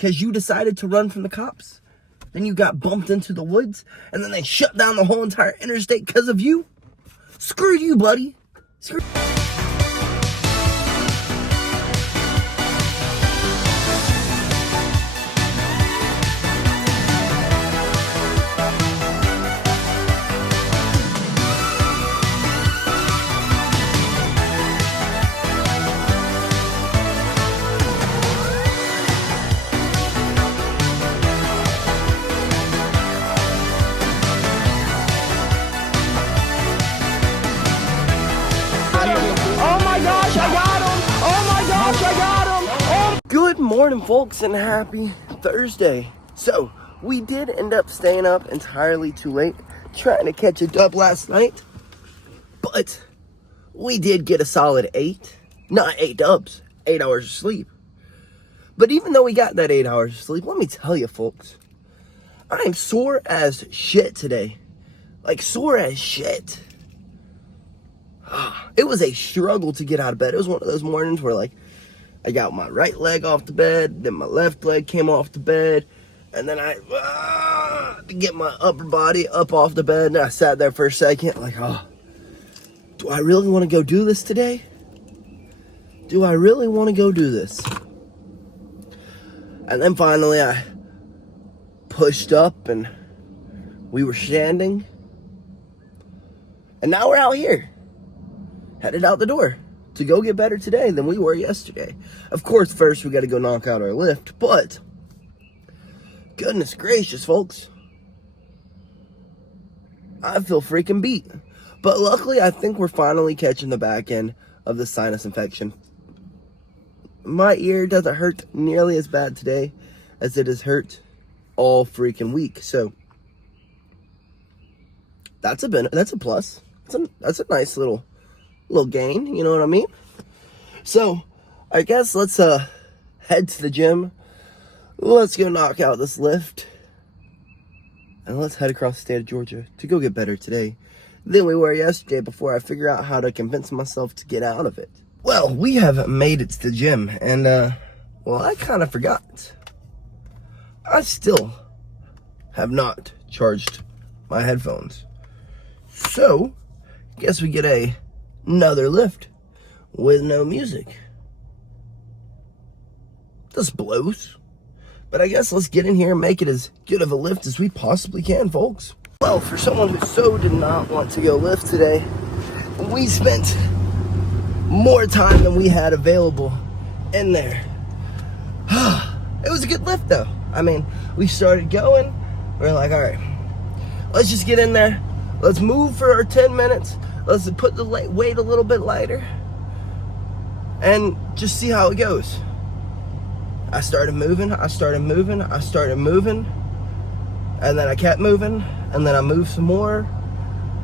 because you decided to run from the cops. Then you got bumped into the woods, and then they shut down the whole entire interstate because of you. Screw you, buddy. Screw Good morning, folks, and happy Thursday. So, we did end up staying up entirely too late, trying to catch a dub last night, but we did get a solid 8, not 8 dubs, 8 hours of sleep. But even though we got that 8 hours of sleep, let me tell you, folks, I am sore as shit today. Like, sore as shit. It was a struggle to get out of bed. It was one of those mornings where, like, I got my right leg off the bed, then my left leg came off the bed, and then I to get my upper body up off the bed, and I sat there for a second, like, do I really want to go do this today? Do I really want to go do this? And then finally I pushed up, and we were standing, and now we're out here, headed out the door to go get better today than we were yesterday. Of course, first we got to go knock out our lift, but goodness gracious, folks, I feel freaking beat. But luckily, I think we're finally catching the back end of the sinus infection. My ear doesn't hurt nearly as bad today as it has hurt all freaking week. So that's a plus. That's a nice little gain, you know what I mean? So I guess let's head to the gym. Let's go knock out this lift, and let's head across the state of Georgia to go get better today than we were yesterday, before I figure out how to convince myself to get out of it. Well, we have made it to the gym, and well, I kind of forgot. I still have not charged my headphones, so guess we get another lift with no music. This blows. But I guess let's get in here and make it as good of a lift as we possibly can, folks. Well, for someone who so did not want to go lift today, we spent more time than we had available in there. It was a good lift, though. I mean, we started going. We're like, all right, let's just get in there. Let's move for our 10 minutes. Let's put the weight a little bit lighter and just see how it goes. I started moving, and then I kept moving, and then I moved some more,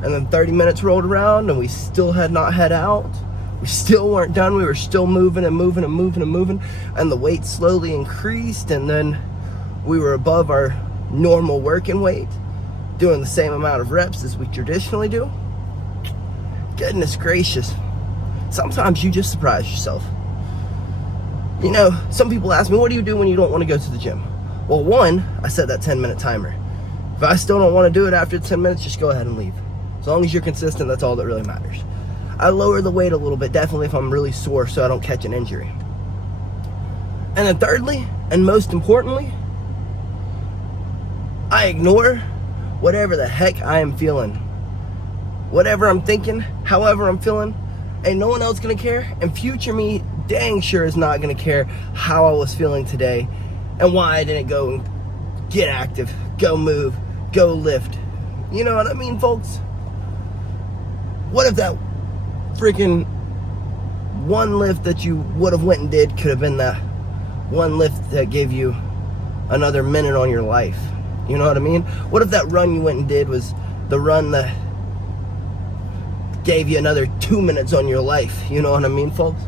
and then 30 minutes rolled around, and we still had not head out. We still weren't done. We were still moving, and the weight slowly increased, and then we were above our normal working weight, doing the same amount of reps as we traditionally do. Goodness gracious. Sometimes you just surprise yourself. You know, some people ask me, what do you do when you don't want to go to the gym? Well, one, I set that 10-minute timer. If I still don't want to do it after 10 minutes, just go ahead and leave. As long as you're consistent, that's all that really matters. I lower the weight a little bit, definitely if I'm really sore, so I don't catch an injury. And then thirdly, and most importantly, I ignore whatever the heck I am feeling. Whatever I'm thinking, however I'm feeling, ain't no one else gonna care, and future me dang sure is not gonna care how I was feeling today and why I didn't go and get active, go move, go lift. You know what I mean, folks? What if that freaking one lift that you would have went and did could have been that one lift that gave you another minute on your life? You know what I mean? What if that run you went and did was the run that gave you another 2 minutes on your life? You know what I mean, folks?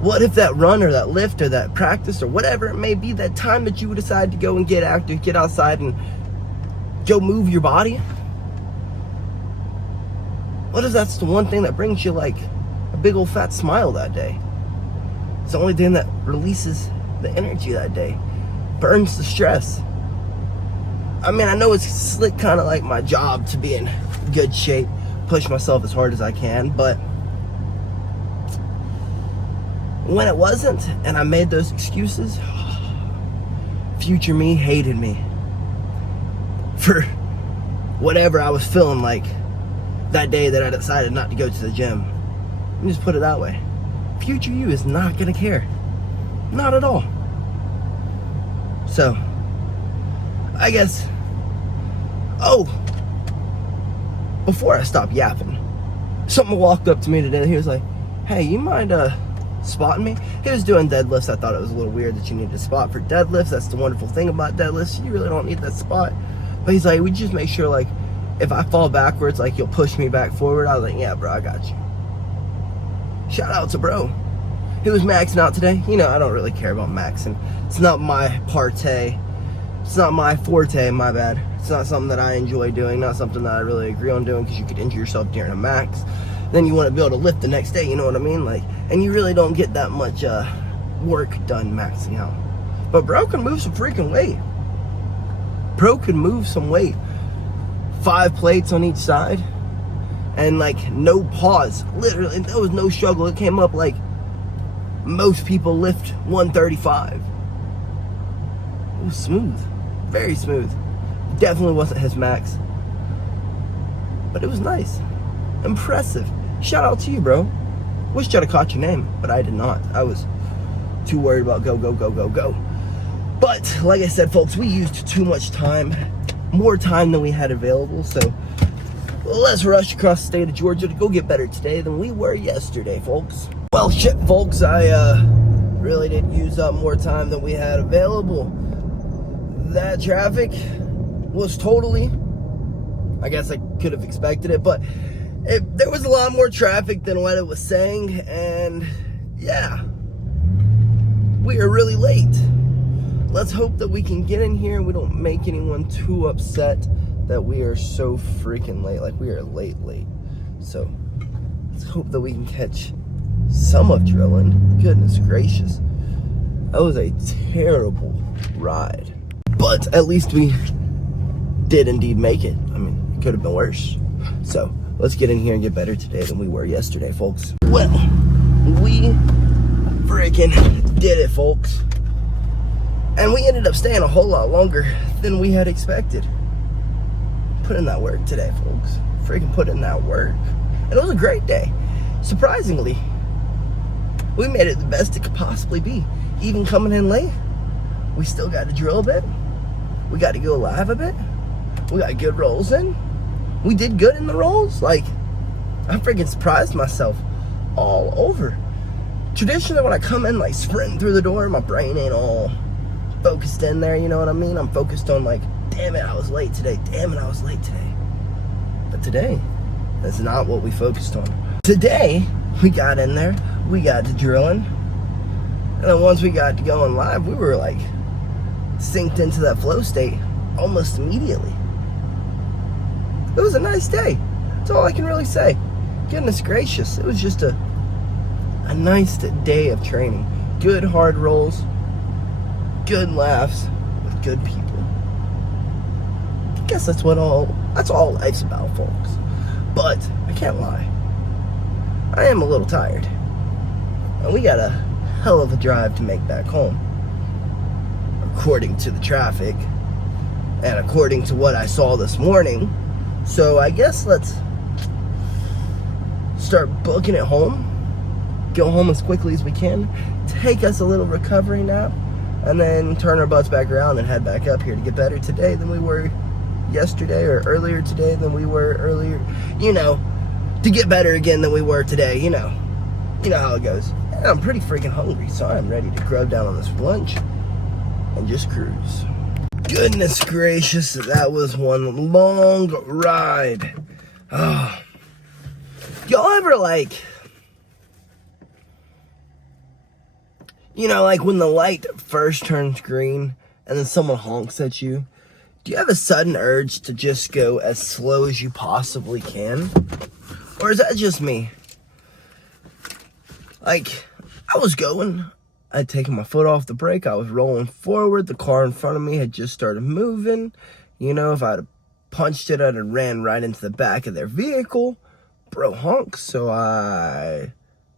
What if that run or that lift or that practice or whatever it may be, that time that you decide to go and get active, get outside and go move your body, what if that's the one thing that brings you like a big old fat smile that day? It's the only thing that releases the energy that day. Burns the stress. I mean, I know it's kind of like my job to be in good shape, push myself as hard as I can, but when it wasn't, and I made those excuses, future me hated me for whatever I was feeling like that day that I decided not to go to the gym. Let me just put it that way. Future you is not gonna care. Not at all. So, I guess, before I stop yapping, someone walked up to me today and he was like, hey, you mind spotting me? He was doing deadlifts. I thought it was a little weird that you needed a spot for deadlifts. That's the wonderful thing about deadlifts. You really don't need that spot. But he's like, we just make sure, like, if I fall backwards, like, you'll push me back forward. I was like, yeah, bro, I got you. Shout out to bro. He was maxing out today. You know, I don't really care about maxing. It's not my forte. It's not my forte, my bad. It's not something that I enjoy doing, not something that I really agree on doing, because you could injure yourself during a max. Then you want to be able to lift the next day, you know what I mean? Like, and you really don't get that much work done maxing out. But bro can move some freaking weight. Bro can move some weight. 5 plates on each side. And like, no pause. Literally, there was no struggle. It came up like most people lift 135. It was smooth. Very smooth. Definitely wasn't his max. But it was nice. Impressive. Shout out to you, bro. Wished I'd have caught your name, but I did not. I was too worried about go. But, like I said, folks, we used too much time. More time than we had available, so let's rush across the state of Georgia to go get better today than we were yesterday, folks. Well, shit, folks, I really did use up more time than we had available. That traffic was totally, I guess I could have expected it, but there was a lot more traffic than what it was saying, and yeah, we are really late. Let's hope that we can get in here and we don't make anyone too upset that we are so freaking late. Like, we are late. So let's hope that we can catch some of drilling. Goodness gracious. That was a terrible ride. But at least we did indeed make it. I mean, it could have been worse. So let's get in here and get better today than we were yesterday, folks. Well, we freaking did it, folks. And we ended up staying a whole lot longer than we had expected. Put in that work today, folks. Freaking put in that work. And it was a great day. Surprisingly, we made it the best it could possibly be. Even coming in late, we still got to drill a bit. We got to go live a bit. We got good rolls in. We did good in the rolls. Like, I freaking surprised myself all over. Traditionally, when I come in, like, sprinting through the door, my brain ain't all focused in there, you know what I mean? I'm focused on, like, damn it, I was late today. Damn it, I was late today. But today, that's not what we focused on. Today, we got in there. We got to drilling. And then once we got to going live, we were, like, synced into that flow state almost immediately. It was a nice day. That's all I can really say. Goodness gracious. It was just a nice day of training. Good hard rolls. Good laughs with good people. I guess that's all life's about, folks. But I can't lie, I am a little tired. And we got a hell of a drive to make back home, according to the traffic and according to what I saw this morning. So I guess let's start booking it home, go home as quickly as we can, take us a little recovery nap, and then turn our butts back around and head back up here to get better today than we were yesterday, or earlier today than we were earlier. You know, to get better again than we were today, you know how it goes. And I'm pretty freaking hungry, so I'm ready to grub down on this lunch and just cruise. Goodness gracious, that was one long ride. Oh. Y'all ever, like, you know, like when the light first turns green and then someone honks at you, do you have a sudden urge to just go as slow as you possibly can? Or is that just me? Like, I was going I'd taken my foot off the brake. I was rolling forward. The car in front of me had just started moving. You know, if I'd have punched it, I'd have ran right into the back of their vehicle. Bro honk. So I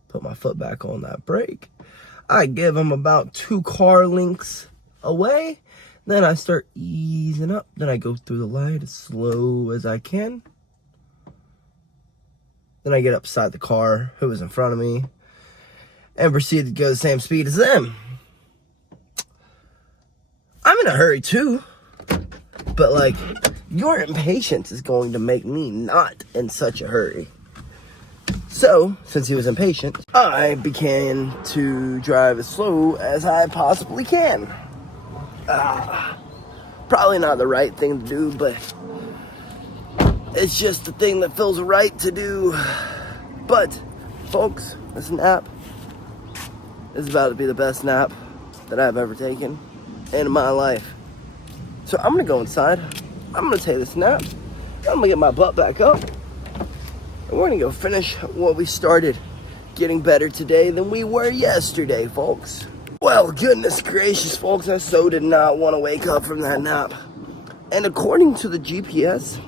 put my foot back on that brake. I give them about 2 car lengths away. Then I start easing up. Then I go through the light as slow as I can. Then I get up beside the car who was in front of me and proceed to go the same speed as them. I'm in a hurry too, but like, your impatience is going to make me not in such a hurry. So, since he was impatient, I began to drive as slow as I possibly can. Probably not the right thing to do, but it's just the thing that feels right to do. But, folks, this nap is about to be the best nap that I've ever taken in my life. So I'm gonna go inside. I'm gonna take this nap. I'm gonna get my butt back up. And we're gonna go finish what we started, getting better today than we were yesterday, folks. Well, goodness gracious, folks, I so did not want to wake up from that nap. And according to the GPS,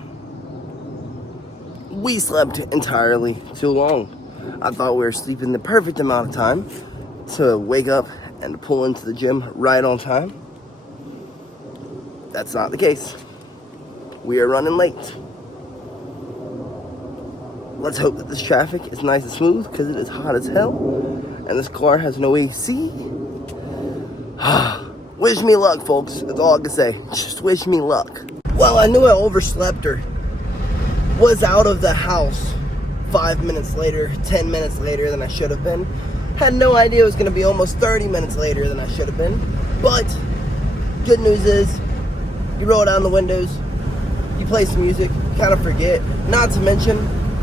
we slept entirely too long. I thought we were sleeping the perfect amount of time to wake up and to pull into the gym right on time. That's not the case. We are running late. Let's hope that this traffic is nice and smooth, because it is hot as hell and this car has no AC. Wish me luck, folks. That's all I can say. Just wish me luck. Well, I knew I overslept or was out of the house 5 minutes later, 10 minutes later than I should have been. Had no idea it was going to be almost 30 minutes later than I should have been. But good news is, you roll down the windows, you play some music, you kind of forget. Not to mention,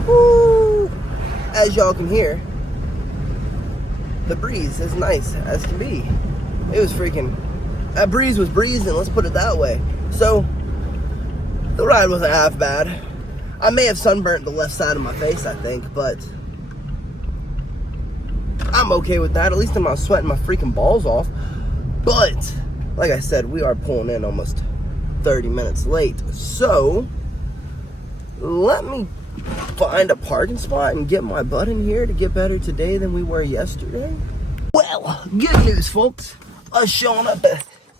woo, as y'all can hear, the breeze is nice as can be. It was freaking, that breeze was breezing, let's put it that way. So, the ride wasn't half bad. I may have sunburnt the left side of my face, I think, but I'm okay with that. At least I'm not sweating my freaking balls off. But, like I said, we are pulling in almost 30 minutes late. So, let me find a parking spot and get my butt in here to get better today than we were yesterday. Well, good news, folks. Us showing up,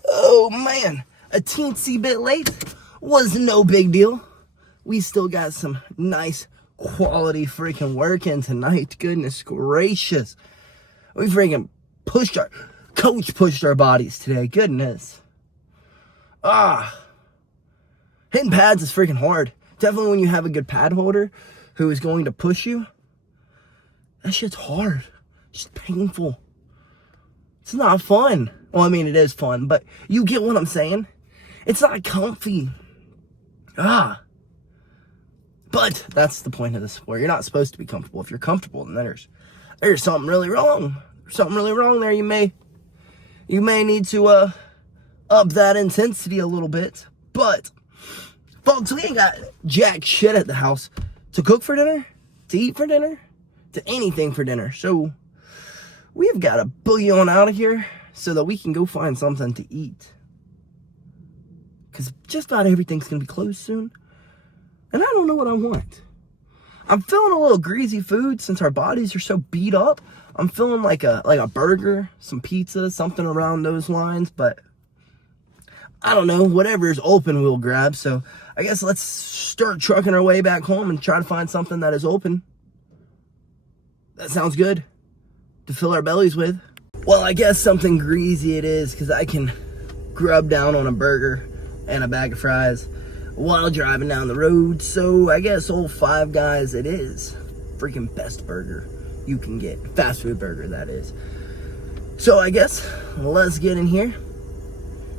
oh man, a teensy bit late was no big deal. We still got some nice quality freaking work in tonight. Goodness gracious. We freaking pushed our bodies today. Goodness. Hitting pads is freaking hard. Definitely when you have a good pad holder who is going to push you. That shit's hard. It's just painful. It's not fun. Well, I mean, it is fun, but you get what I'm saying? It's not comfy. But that's the point of the sport. You're not supposed to be comfortable. If you're comfortable, then there's something really wrong. There's something really wrong there. You may need to up that intensity a little bit. But folks, we ain't got jack shit at the house to cook for dinner, to eat for dinner, to anything for dinner. So we've got to boogie on out of here so that we can go find something to eat. Because just about everything's going to be closed soon. And I don't know what I want. I'm feeling a little greasy food since our bodies are so beat up. I'm feeling like a burger, some pizza, something around those lines. But I don't know. Whatever is open, we'll grab. So I guess let's start trucking our way back home and try to find something that is open. That sounds good to fill our bellies with. Well, I guess something greasy it is, because I can grub down on a burger and a bag of fries while driving down the road. So I guess old Five Guys it is. Freaking best burger you can get. Fast food burger, that is. So I guess let's get in here,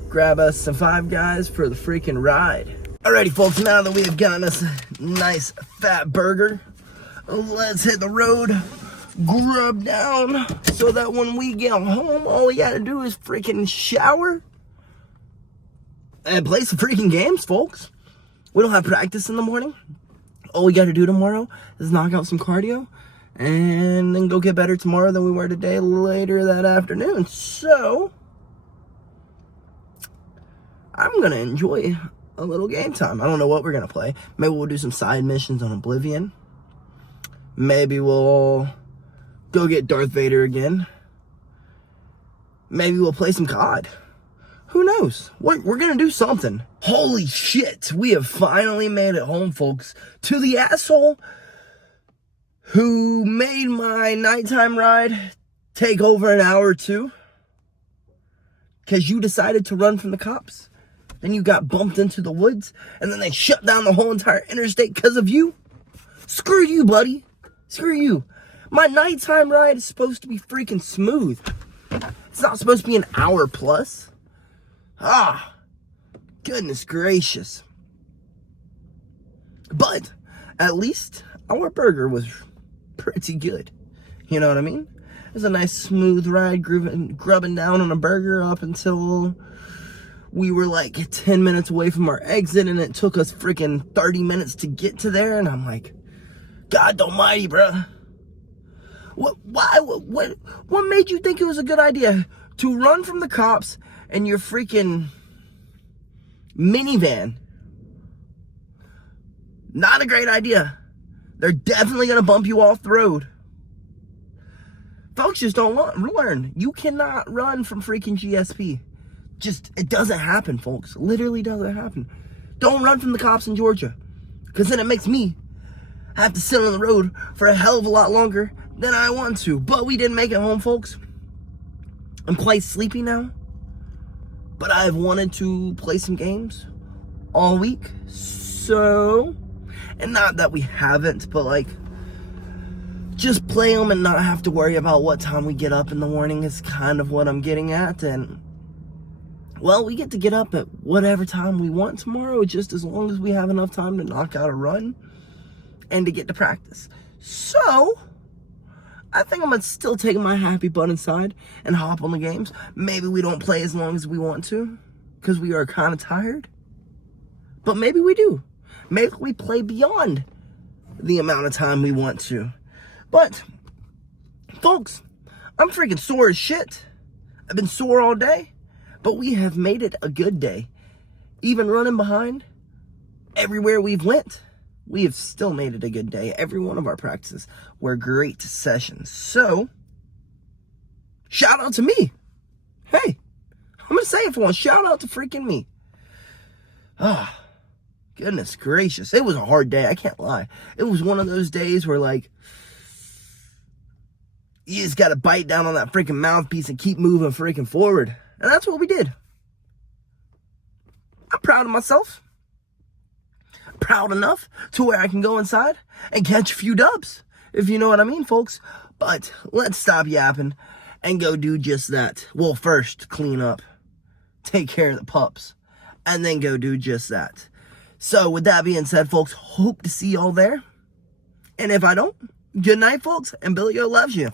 grab us some Five Guys for the freaking ride. Alrighty folks, now that we have gotten us a nice fat burger, let's hit the road, grub down, so that when we get home, all we gotta do is freaking shower and play some freaking games, folks. We don't have practice in the morning. All we gotta do tomorrow is knock out some cardio and then go get better tomorrow than we were today later that afternoon. So I'm going to enjoy a little game time. I don't know what we're going to play. Maybe we'll do some side missions on Oblivion. Maybe we'll go get Darth Vader again. Maybe we'll play some COD. Who knows? We're going to do something. Holy shit. We have finally made it home, folks. To the asshole who made my nighttime ride take over an hour or two. Because you decided to run from the cops. Then you got bumped into the woods. And then they shut down the whole entire interstate because of you. Screw you, buddy. Screw you. My nighttime ride is supposed to be freaking smooth. It's not supposed to be an hour plus. Goodness gracious. But at least our burger was pretty good. You know what I mean? It was a nice smooth ride, grubbing down on a burger up until we were like 10 minutes away from our exit, and it took us freaking 30 minutes to get to there. And I'm like, God almighty, bruh. What made you think it was a good idea to run from the cops in your freaking minivan? Not a great idea. They're definitely going to bump you off the road. Folks just don't learn. You cannot run from freaking GSP. It doesn't happen, folks. Literally doesn't happen. Don't run from the cops in Georgia. Because then it makes me have to sit on the road for a hell of a lot longer than I want to. But we didn't make it home, folks. I'm quite sleepy now. But I've wanted to play some games all week. So, and not that we haven't, but like, just play them and not have to worry about what time we get up in the morning is kind of what I'm getting at. And, well, we get to get up at whatever time we want tomorrow, just as long as we have enough time to knock out a run and to get to practice. So, I think I'm going to still take my happy butt inside and hop on the games. Maybe we don't play as long as we want to because we are kind of tired. But maybe we do. Maybe we play beyond the amount of time we want to. But, folks, I'm freaking sore as shit. I've been sore all day. But we have made it a good day. Even running behind everywhere we've went, we have still made it a good day. Every one of our practices were great sessions. So, shout out to me. Hey, I'm going to say it for once. Shout out to freaking me. Goodness gracious. It was a hard day. I can't lie. It was one of those days where, like, you just got to bite down on that freaking mouthpiece and keep moving freaking forward. And that's what we did. I'm proud of myself. Proud enough to where I can go inside and catch a few dubs, if you know what I mean, folks. But let's stop yapping and go do just that. Well, first, clean up, take care of the pups, and then go do just that. So with that being said, folks, hope to see y'all there. And if I don't, good night, folks, and BillyGoat loves you.